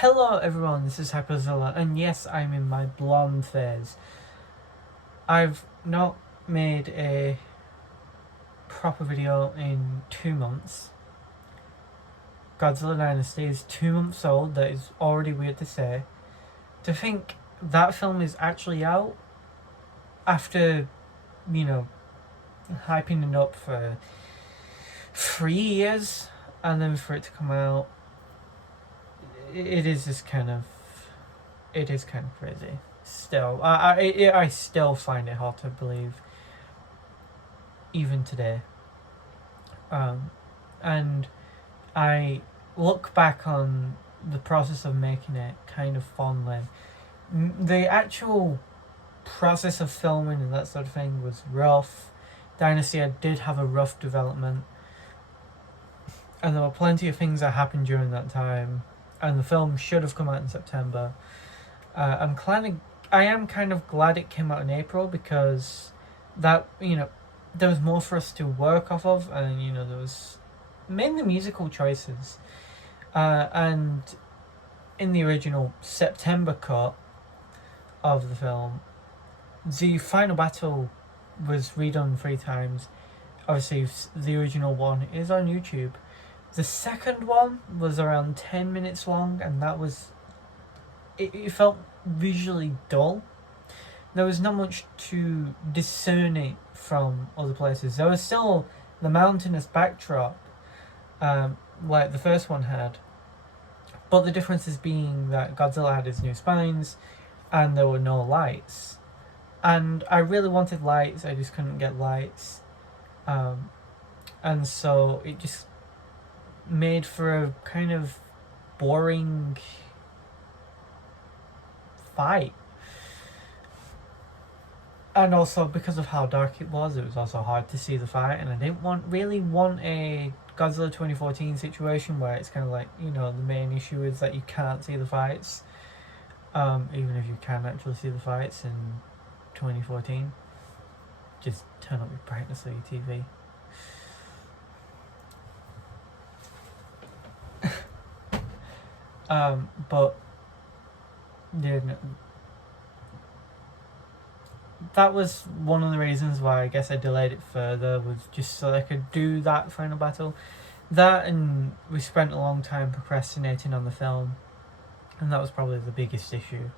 Hello everyone, this is Hyperzilla, and yes, I'm in my blonde phase. I've not made a proper video in 2 months. Godzilla Dynasty is 2 months old, that is already weird to say. To think that film is actually out after, hyping it up for 3 years, and then for it to come out, it is kind of crazy. Still, I still find it hard to believe, even today. And I look back on the process of making it kind of fondly. The actual process of filming and that sort of thing was rough. Dynasty did have a rough development, and there were plenty of things that happened during that time, and the film should have come out in September. I am kind of glad it came out in April, because that, there was more for us to work off of, and there was mainly musical choices. And in the original September cut of the film, the final battle was redone 3 times. Obviously, the original one is on YouTube. The second one was around 10 minutes long, and that was... It felt visually dull. There was not much to discern it from other places. There was still the mountainous backdrop, like the first one had, but the difference is being that Godzilla had his new spines, and there were no lights. And I really wanted lights, I just couldn't get lights. And so it just made for a kind of boring fight. And also, because of how dark it was also hard to see the fight, and I didn't really want a Godzilla 2014 situation where it's kind of like, the main issue is that you can't see the fights, even if you can actually see the fights in 2014. Just turn up the brightness of your TV. But yeah, that was one of the reasons why I guess I delayed it further, was just so I could do that final battle. That, and we spent a long time procrastinating on the film, and that was probably the biggest issue.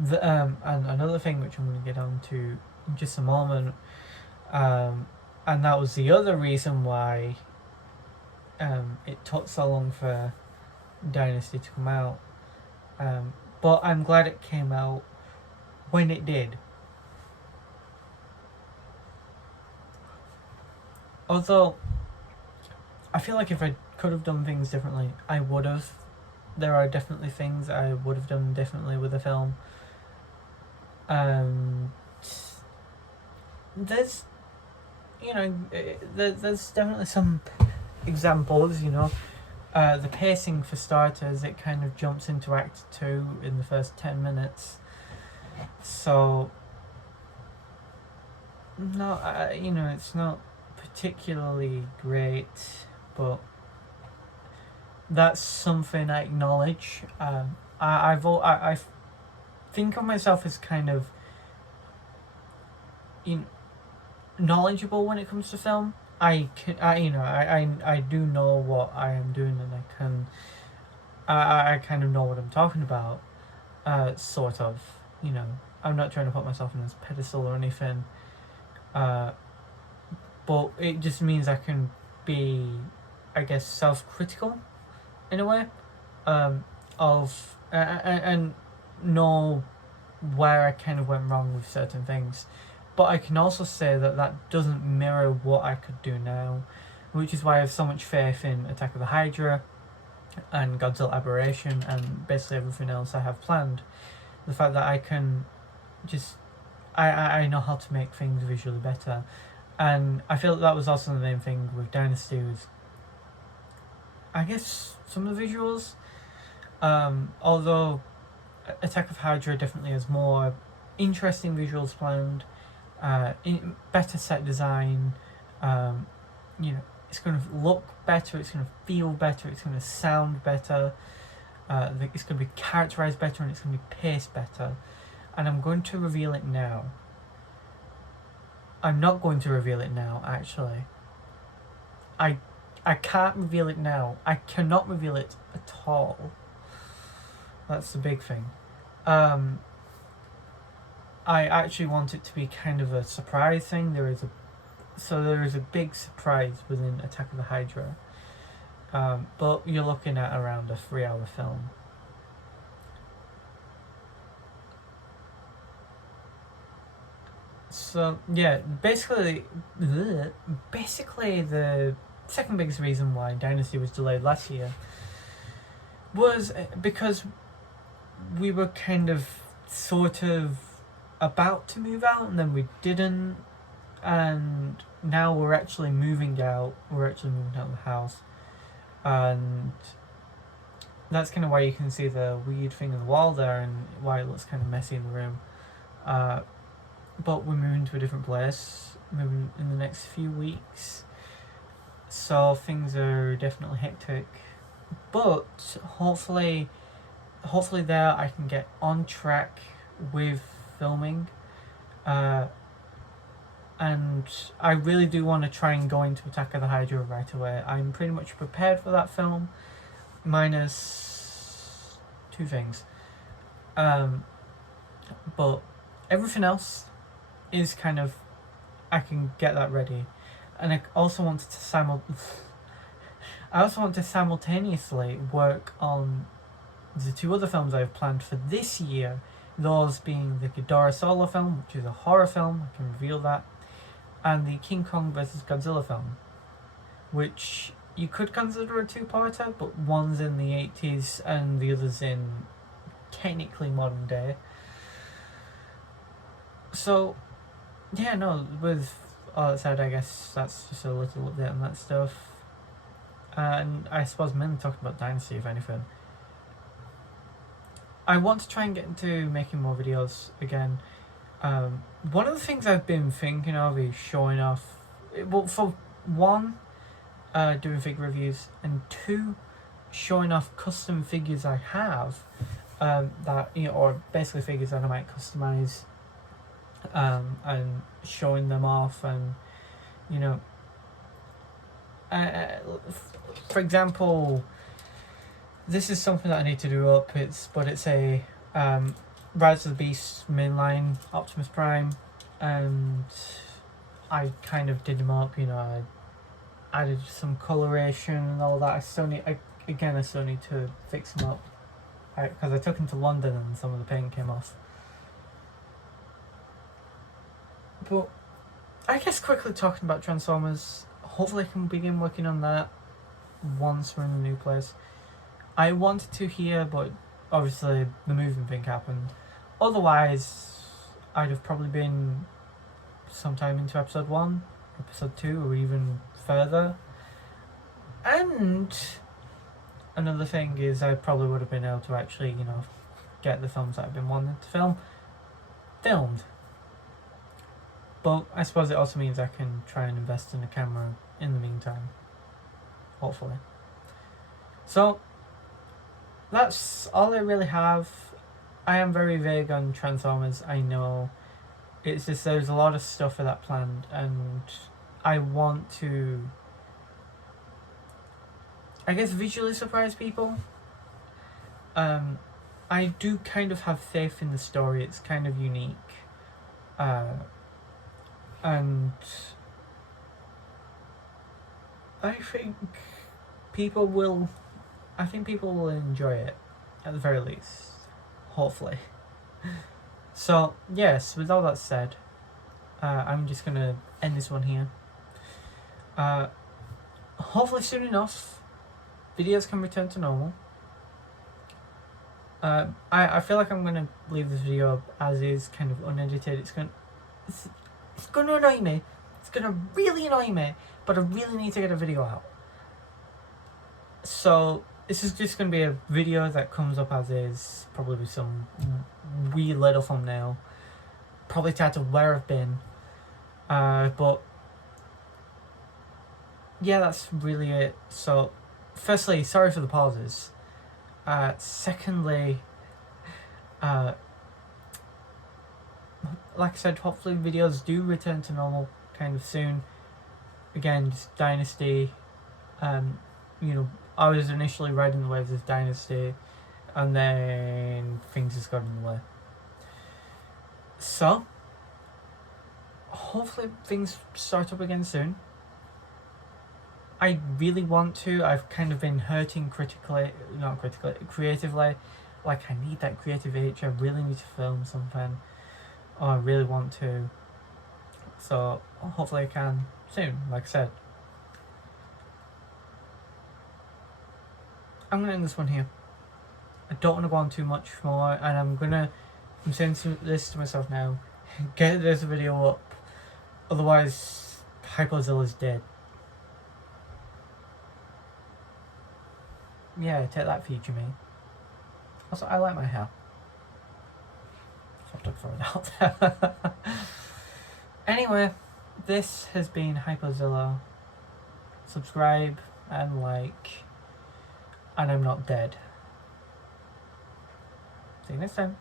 And another thing which I'm going to get on to in just a moment, and that was the other reason why it took so long for Dynasty to come out. But I'm glad it came out when it did. Although, I feel like if I could have done things differently, I would have. There are definitely things I would have done differently with the film. There's, there's definitely some examples, the pacing, for starters, it kind of jumps into Act 2 in the first 10 minutes. So, no, it's not particularly great, but that's something I acknowledge. I think of myself as kind of knowledgeable when it comes to film. I do know what I am doing, and I kind of know what I'm talking about, sort of. I'm not trying to put myself on this pedestal or anything, but it just means I can be, I guess, self-critical in a way, of and know where I kind of went wrong with certain things. But I can also say that doesn't mirror what I could do now, which is why I have so much faith in Attack of the Hydra and Godzilla Aberration and basically everything else I have planned. The fact that I can just... I know how to make things visually better. And I feel that was also the main thing with Dynasty, was, I guess, some of the visuals. Although Attack of Hydra definitely has more interesting visuals planned, better set design, it's going to look better, it's going to feel better, it's going to sound better. It's going to be characterized better and it's going to be paced better. And I'm going to reveal it now. I'm not going to reveal it now, actually. I can't reveal it now. I cannot reveal it at all. That's the big thing. I actually want it to be kind of a surprise thing. There is a big surprise within Attack of the Hydra. But you're looking at around a 3-hour film. So yeah, basically the second biggest reason why Dynasty was delayed last year was because we were kind of sort of about to move out and then we didn't, and now we're actually moving out. We're actually moving out of the house, and that's kind of why you can see the weird thing in the wall there and why it looks kind of messy in the room. But we're moving to a different place, moving in the next few weeks, so things are definitely hectic. But hopefully there I can get on track with filming, and I really do want to try and go into Attack of the Hydra right away. I'm pretty much prepared for that film, minus 2 things. But everything else is kind of, I can get that ready, and I also wanted to simultaneously work on the 2 other films I've planned for this year. Those being the Ghidorah solo film, which is a horror film, I can reveal that, and the King Kong vs Godzilla film, which you could consider a 2-parter, but one's in the 80s and the other's in technically modern day. So yeah, no, with all that said, I guess that's just a little update on that stuff. And I suppose mainly talking about Dynasty, if anything. I want to try and get into making more videos again. One of the things I've been thinking of is showing off, well, for one, doing figure reviews, and 2, showing off custom figures I have, that, you know, or basically figures that I might customize, and showing them off, and, you know, for example, this is something that I need to do up. It's a Rise of the Beast mainline Optimus Prime, and I kind of did him up. You know, I added some coloration and all that. I still need to fix him up, because I took him to London and some of the paint came off. But I guess quickly talking about Transformers, hopefully I can begin working on that once we're in the new place. I wanted to here, but obviously the moving thing happened. Otherwise, I'd have probably been sometime into episode 1, episode 2, or even further. And another thing is I probably would have been able to actually, you know, get the films that I've been wanting to film filmed. But I suppose it also means I can try and invest in a camera in the meantime. Hopefully. So, that's all I really have. I am very vague on Transformers, I know. It's just there's a lot of stuff for that planned, and I want to, I guess, visually surprise people. I do kind of have faith in the story. It's kind of unique. And I think people will enjoy it, at the very least, hopefully. So yes, with all that said, I'm just gonna end this one here. Hopefully soon enough videos can return to normal. I feel like I'm gonna leave this video up as is, kind of unedited. It's gonna annoy me. It's gonna really annoy me, but I really need to get a video out. So this is just gonna be a video that comes up as is, probably with some weird little thumbnail, probably titled "Where I've Been." But yeah, that's really it. So, firstly, sorry for the pauses. Secondly, like I said, hopefully videos do return to normal kind of soon. Again, just Dynasty. You know, I was initially riding the waves of Dynasty, and then things just got in the way. So, hopefully things start up again soon. I really want to. I've kind of been hurting creatively. Like, I need that creative itch. I really need to film something. Or I really want to. So, hopefully I can soon, like I said. I'm going to end this one here. I don't want to go on too much more, and I'm saying this to myself now. Get this video up. Otherwise, Hypozilla's dead. Yeah, take that, future me. Also, I like my hair. So I have to throw it out. Anyway, this has been Hypozilla. Subscribe and like, and I'm not dead. See you next time.